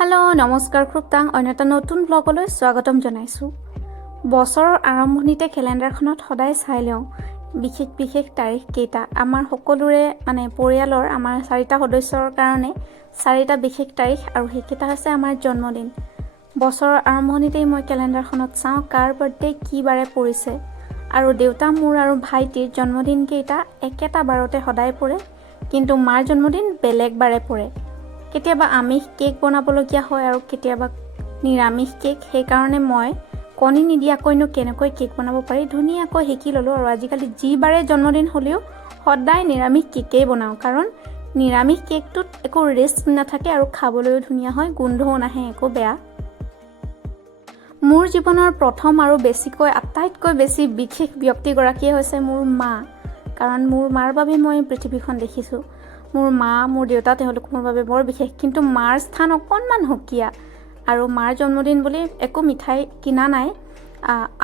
Hello नमस्कार खुबताং अन्यता नতুन ब्लगলৈ স্বাগতম জনাইছো বছৰৰ আৰম্ভণিতে ক্যালেন্ডাৰখনত সদায় চাই লওঁ বিশেষ তাৰিখ কেইটা আমাৰ সকলোৰে মানে পৰিয়ালৰ আমাৰ 4টা সদস্যৰ কাৰণে 4টা বিশেষ তাৰিখ আৰু সেইকেইটা হৈছে আমাৰ জন্মদিন বছৰৰ আৰম্ভণিতেই মই ক্যালেন্ডাৰখনত চাওঁ কাৰ বাৰ্থডে কি বাৰে পৰিছে আৰু দেউতা মোৰ আৰু ভাইটিৰ জন্মদিন কেইটা একেটা বাৰতে সদায় পৰে কিন্তু মাৰ জন্মদিন বেলেগ বাৰে পৰে কেতিয়াবা আমিষ কেক বনাবলগীয়া হয় আৰু কেতিয়াবা নিৰামিষ কেক সেই কাৰণে মই কণী নিদিয়াকৈনো কেনেকৈ কেক বনাব পাৰি ধুনীয়াকৈ শিকি ললো আৰু আজিকালি যি বাৰে জন্মদিন হলেও সদায় নিৰামিষ কেকেই বনাও কাৰণ নিৰামিষ কেকটোত একো ৰিস্ক নাথাকে আৰু খাবলৈও ধুনীয়া হয় গোন্ধও নাহে একো বেয়া মোৰ জীৱনৰ প্ৰথম আৰু বেছিকৈ আটাইতকৈ বেছি বিশেষ ব্যক্তিগৰাকীয়ে হৈছে মোৰ মা কাৰণ মোৰ মাৰ বাবে মই পৃথিৱীখন দেখিছো মোৰ মা মোৰ দেউতা তেওঁলোক মোৰ বাবে বৰ বিশেষ কিন্তু মাৰ স্থান অকনমান হকিয়া আৰু মাৰ জন্মদিন বুলি একো মিঠাই কিনা নাই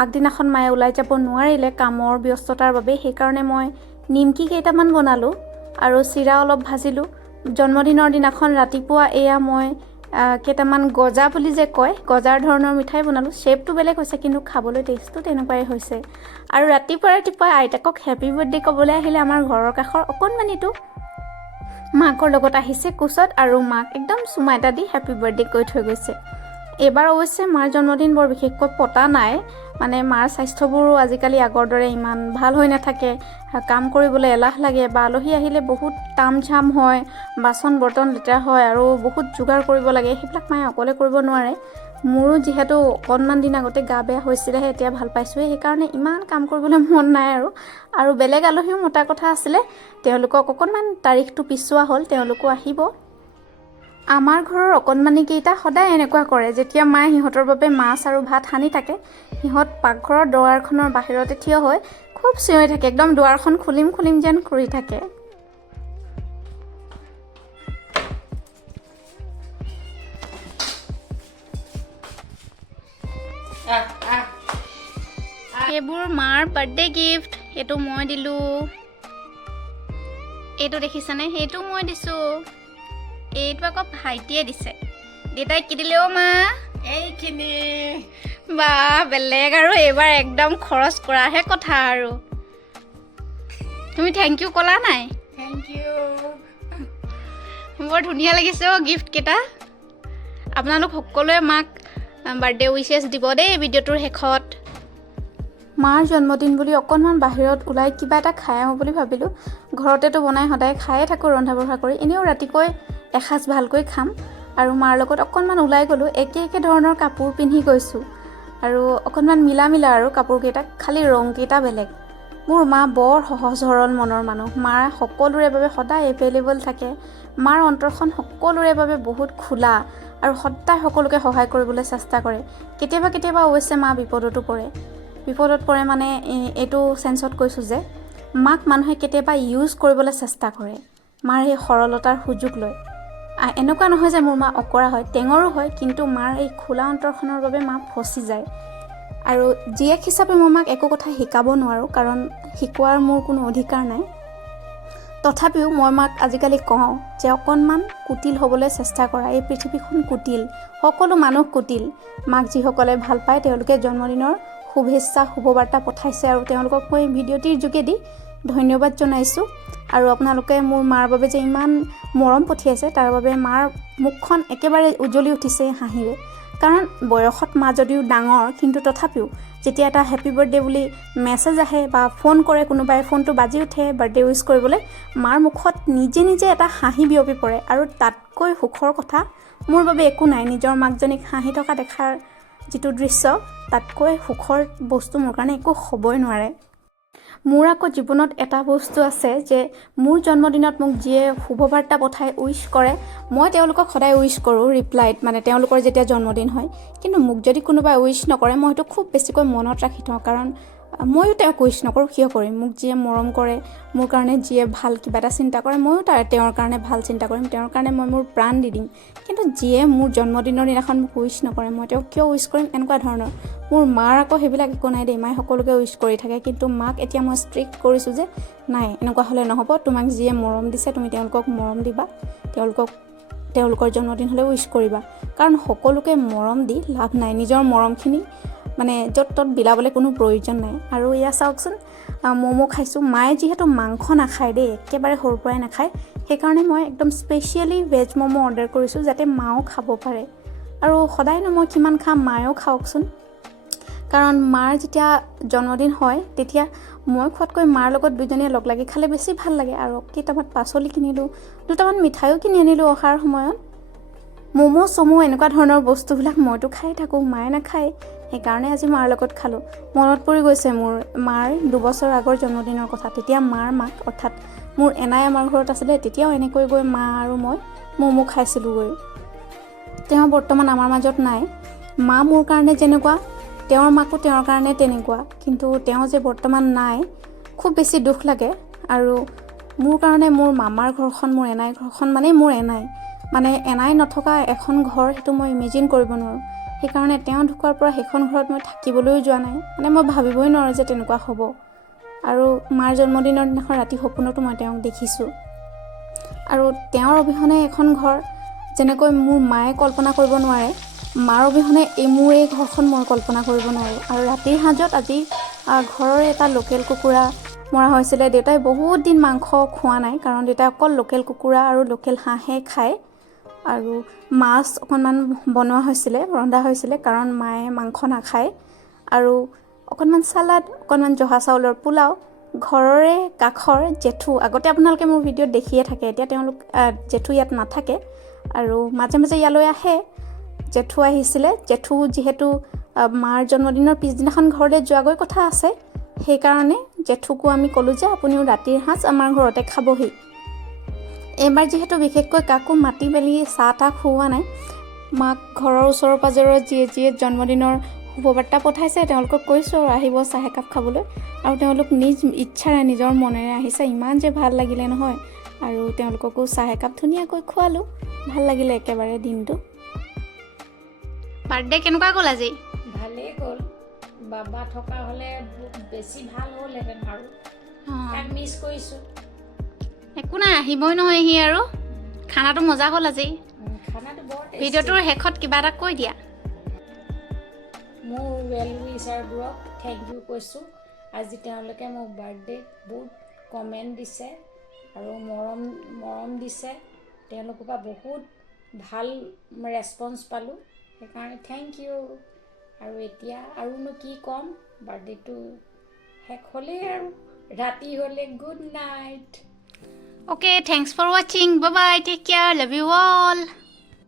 আগদিনাখন মায়ে ওলাই যাব নোৱাৰিলে কামৰ ব্যস্ততাৰ বাবে সেই কাৰণে মই নিমকি কেইটামান বনালো আৰু চিৰা অলপ ভাজিলো জন্মদিনৰ দিনাখন ৰাতিপুৱা এয়া মই কেইটামান গজা বুলি যে কয় গজাৰ ধৰণৰ মিঠাই বনালো শেপটো বেলেগ হৈছে কিন্তু খাবলৈ টেষ্টটো তেনেকুৱাই হৈছে আৰু ৰাতিপুৱা আইতাকক হেপি বাৰ্থডে ক'বলৈ আহিলে আমাৰ ঘৰৰ কাষৰ অকনমানিটো মাকৰ লগত আহিছে কুছত আৰু মাক একদম চুমা এটা দি হেপি বাৰ্থডে কৈ থৈ গৈছে এবাৰ অৱশ্যে মাৰ জন্মদিন বৰ বিশেষকৈ পতা নাই মানে মাৰ স্বাস্থ্যবোৰো আজিকালি আগৰ দৰে ইমান ভাল হৈ নাথাকে কাম কৰিবলৈ এলাহ লাগে বা আলহী আহিলে বহুত তামঝাম হয় বাচন বৰ্তন লেতেৰা হয় আৰু বহুত যোগাৰ কৰিব লাগে সেইবিলাক মায়ে অকলে কৰিব নোৱাৰে মোৰো যিহেতু অকনমান দিন আগতে গা বেয়া হৈছিলেহে এতিয়া ভাল পাইছো সেইকাৰণে ইমান কাম কৰিবলৈ মন নাই আৰু বেলেগ আলহীও মতা কথা আছিলে তেওঁলোকক অকনমান তাৰিখটো পিছুৱা হ'ল তেওঁলোকো আহিব আমাৰ ঘৰৰ অকনমানি কেইটা সদায় এনেকুৱা কৰে যেতিয়া মায়ে হিহঁতৰ বাবে মাছ আৰু ভাত হানি থাকে হিহঁত পাকঘৰৰ দুৱাৰখনৰ বাহিৰতে থিয় হৈ খুব চিঞৰি থাকে একদম দুৱাৰখন খুলিম যেন কৰি থাকে এইবোৰ মাৰ বাৰ্থডে গিফট এটো মই দিলো এটো দেখিছানে হেটো মই দিছো এইটো আকৌ ভাইটিয়ে দিছে দেতাই কি দিলেও মা এইখিনি বা বেলেগ আৰু এবাৰ একদম খৰচ কৰাহে কথা আৰু তুমি থ্যাংক ইউ কলা নাই থেংক ইউ বৰ ধুনীয়া লাগিছে গিফট কেটা আপোনালোক সকলোৱে মাক বাৰ্থডে উইশেছ দিব দেই ভিডিঅ'টোৰ শেষত মাৰ জন্মদিন বুলি অকনমান বাহিৰত ওলাই কিবা এটা খাই আহো বুলি ভাবিলো ঘৰতেতো বনাই সদায় খায়ে থাকো ৰন্ধা বঢ়া কৰি এনেও ৰাতিকৈ এসাজ ভালকৈ খাম আৰু মাৰ লগত অকনমান ওলাই গলো একে ধৰণৰ কাপোৰ পিন্ধি গৈছো আৰু অকনমান মিলা আৰু কাপোৰ কেইটা খালি ৰং কেইটা বেলেগ মোৰ মা বৰ সহজ সৰল মনৰ মানুহ মাৰ সকলোৰে বাবে সদায় এভেইলেবল থাকে মাৰ অন্তৰখন সকলোৰে বাবে বহুত খোলা আৰু সদায় সকলোকে সহায় কৰিবলৈ চেষ্টা কৰে কেতিয়াবা অৱশ্যে মা বিপদত পৰে মানে এইটো সেন্সত কৈছো যে মাক মানুহে কেতিয়াবা ইউজ কৰিবলৈ চেষ্টা কৰে মাৰ এই সৰলতাৰ সুযোগ লৈ এনেকুৱা নহয় যে মোৰ মা অকৰা হয় টেঙৰো হয় কিন্তু মাৰ এই খোলা অন্তৰখনৰ বাবে মা ফচি যায় আৰু জীয়েক হিচাপে মই মাক একো কথা শিকাব নোৱাৰো কাৰণ শিকোৱাৰ মোৰ কোনো অধিকাৰ নাই তথাপিও মই মাক আজিকালি কওঁ যে অকনমান কুটিল হ'বলৈ চেষ্টা কৰা এই পৃথিৱীখন কুটিল সকলো মানুহ কুটিল মাক যিসকলে ভাল পায় তেওঁলোকে জন্মদিনৰ শুভেচ্ছা শুভবাৰ্তা পঠাইছে আৰু তেওঁলোকক মই ভিডিঅ'টিৰ যোগেদি ধন্যবাদ জনাইছো আৰু আপোনালোকে মোৰ মাৰ বাবে যে ইমান মৰম পঠিয়াইছে তাৰ বাবে মাৰ মুখখন একেবাৰে উজ্বলি উঠিছে হাঁহিৰে কাৰণ বয়সত মা যদিও ডাঙৰ কিন্তু তথাপিও যেতিয়া এটা হেপি বাৰ্থডে বুলি মেছেজ আহে বা ফোন কৰে কোনোবাই ফোনটো বাজি উঠে বাৰ্থডে উইশ কৰিবলৈ মাৰ মুখত নিজে এটা হাঁহি বিয়পি পৰে আৰু তাতকৈ সুখৰ কথা মোৰ বাবে একো নাই নিজৰ মাকজনীক হাঁহি থকা দেখাৰ যিটো দৃশ্য তাতকৈ সুখৰ বস্তু মোৰ কাৰণে একো হ'বই নোৱাৰে মোৰ আকৌ জীৱনত এটা বস্তু আছে যে মোৰ জন্মদিনত মোক যিয়ে শুভবাৰ্তা পঠাই উইশ কৰে মই তেওঁলোকক সদায় উইশ কৰোঁ ৰিপ্লাইত মানে তেওঁলোকৰ যেতিয়া জন্মদিন হয় কিন্তু মোক যদি কোনোবাই উইশ নকৰে মই সেইটো খুব বেছিকৈ মনত ৰাখি থওঁ কাৰণ ময়ো তেওঁক উইশ নকৰোঁ কিয় কৰিম মোক যিয়ে মৰম কৰে মোৰ কাৰণে যিয়ে ভাল কিবা এটা চিন্তা কৰে ময়ো তেওঁৰ কাৰণে ভাল চিন্তা কৰিম তেওঁৰ কাৰণে মই মোৰ প্ৰাণ দি দিম কিন্তু যিয়ে মোৰ জন্মদিনৰ দিনাখন মোক উইশ নকৰে মই তেওঁক কিয় উইশ কৰিম এনেকুৱা ধৰণৰ মোৰ মাৰ আকৌ সেইবিলাক একো নাই দেই মায়ে সকলোকে উইশ কৰি থাকে কিন্তু মাক এতিয়া মই ষ্ট্ৰিক্ট কৰিছোঁ যে নাই এনেকুৱা হ'লে নহ'ব তোমাক যিয়ে মৰম দিছে তুমি তেওঁলোকক মৰম দিবা তেওঁলোকৰ জন্মদিন হ'লে উইশ কৰিবা কাৰণ সকলোকে মৰম দি লাভ নাই নিজৰ মৰমখিনি মানে য'ত ত'ত বিলাবলৈ কোনো প্ৰয়োজন নাই আৰু এয়া চাওকচোন ম'ম' খাইছোঁ মায়ে যিহেতু মাংস নাখায় দেই একেবাৰে সৰুৰ পৰাই নাখায় সেইকাৰণে মই একদম স্পেচিয়েলি ভেজ ম'ম' অৰ্ডাৰ কৰিছোঁ যাতে মাও খাব পাৰে আৰু সদায়নো মই কিমান খাম মায়েও খাওকচোন কাৰণ মাৰ যেতিয়া জন্মদিন হয় তেতিয়া মই খোৱাতকৈ মাৰ লগত দুজনীয়ে লগ লাগি খালে বেছি ভাল লাগে আৰু কেইটামান পাচলি কিনিলোঁ দুটামান মিঠাইও কিনি আনিলোঁ অহাৰ সময়ত ম'ম' চমো এনেকুৱা ধৰণৰ বস্তুবিলাক মইতো খাই থাকোঁ মায়ে নাখায় সেইকাৰণে আজি মাৰ লগত খালোঁ মনত পৰি গৈছে মোৰ মাৰ 2 বছৰ আগৰ জন্মদিনৰ কথা তেতিয়া মাৰ মাক অৰ্থাৎ মোৰ এনাই আমাৰ ঘৰত আছিলে তেতিয়াও এনেকৈ গৈ মা আৰু মই ম'ম' খাইছিলোঁগৈ তেওঁ বৰ্তমান আমাৰ মাজত নাই মা মোৰ কাৰণে যেনেকুৱা তেওঁৰ মাকো তেওঁৰ কাৰণে তেনেকুৱা কিন্তু তেওঁ যে বৰ্তমান নাই খুব বেছি দুখ লাগে আৰু মোৰ কাৰণে মোৰ মামাৰ ঘৰখন মোৰ এনাই ঘৰখন মানে মোৰ এনাই মানে এনাই নথকা এখন ঘৰ সেইটো মই ইমেজিন কৰিব নোৱাৰোঁ সেইকাৰণে তেওঁ ঢুকোৱাৰ পৰা সেইখন ঘৰত মই থাকিবলৈও যোৱা নাই মানে মই ভাবিবই নোৱাৰোঁ যে তেনেকুৱা হ'ব আৰু মাৰ জন্মদিনৰ দিনাখন ৰাতি সপোনতো মই তেওঁক দেখিছোঁ আৰু তেওঁৰ অবিহনে এখন ঘৰ যেনেকৈ মোৰ মায়ে কল্পনা কৰিব নোৱাৰে মাৰ অবিহনে মোৰ এই ঘৰখন মই কল্পনা কৰিব নোৱাৰোঁ আৰু ৰাতিৰ সাঁজত আজি ঘৰৰে এটা লোকেল কুকুৰা মৰা হৈছিলে দেউতাই বহুত দিন মাংস খোৱা নাই কাৰণ দেউতাই অকল লোকেল কুকুৰা আৰু লোকেল হাঁহে খায় আৰু মাছ অকণমান বনোৱা হৈছিলে ৰন্ধা হৈছিলে কাৰণ মায়ে মাংস নাখায় আৰু অকণমান চালাড অকণমান জহা চাউলৰ পোলাও ঘৰৰে কাষৰ জেঠু আগতে আপোনালোকে মোৰ ভিডিঅ'ত দেখিয়ে থাকে এতিয়া তেওঁলোক জেঠু ইয়াত নাথাকে আৰু মাজে মাজে ইয়ালৈ আহে জেঠু আহিছিলে জেঠু যিহেতু মাৰ জন্মদিনৰ পিছদিনাখন ঘৰলৈ যোৱাগৈ কথা আছে সেইকাৰণে জেঠুকো আমি ক'লোঁ যে আপুনিও ৰাতিৰ সাঁজ আমাৰ ঘৰতে খাবহি এইবাৰ যিহেতু বিশেষকৈ কাকো মাতি মেলি চাহ তাহ খুওৱা নাই মাক ঘৰৰ ওচৰৰ পাজৰৰ যিয়ে জন্মদিনৰ শুভবাৰ্তা পঠাইছে তেওঁলোকক কৈছোঁ আৰু আহিব চাহ একাপ খাবলৈ আৰু তেওঁলোক নিজ ইচ্ছাৰে নিজৰ মনেৰে আহিছে ইমান যে ভাল লাগিলে নহয় আৰু তেওঁলোককো চাহ একাপ ধুনীয়াকৈ খোৱালোঁ ভাল লাগিলে একেবাৰে দিনটো বাৰ্থডে কেনেকুৱা গ'ল আজি ভালেই গ'ল বাবা থকা হ'লে বেছি ভাল হ'লহেঁতেন আৰু তাক মিছ কৰিছোঁ একো নাই আহিবই নহয় সি আৰু খানাটো মজা হ'ল আজি খানাটো বৰ ভিডিঅ'টোৰ শেষত কিবা এটা কৈ দিয়া মোৰ ৱেল উইচাৰবোৰক থেংক ইউ কৈছোঁ আজি তেওঁলোকে মোক বাৰ্থডেত বহুত কমেণ্ট দিছে আৰু মৰম দিছে তেওঁলোকৰ পৰা বহুত ভাল ৰেছপন্স পালোঁ সেইকাৰণে থেংক ইউ আৰু এতিয়া আৰুনো কি ক'ম বাৰ্থডেটো শেষ হ'লেই আৰু ৰাতি হ'লে good night Okay, thanks for watching. Bye bye. Take care. Love you all.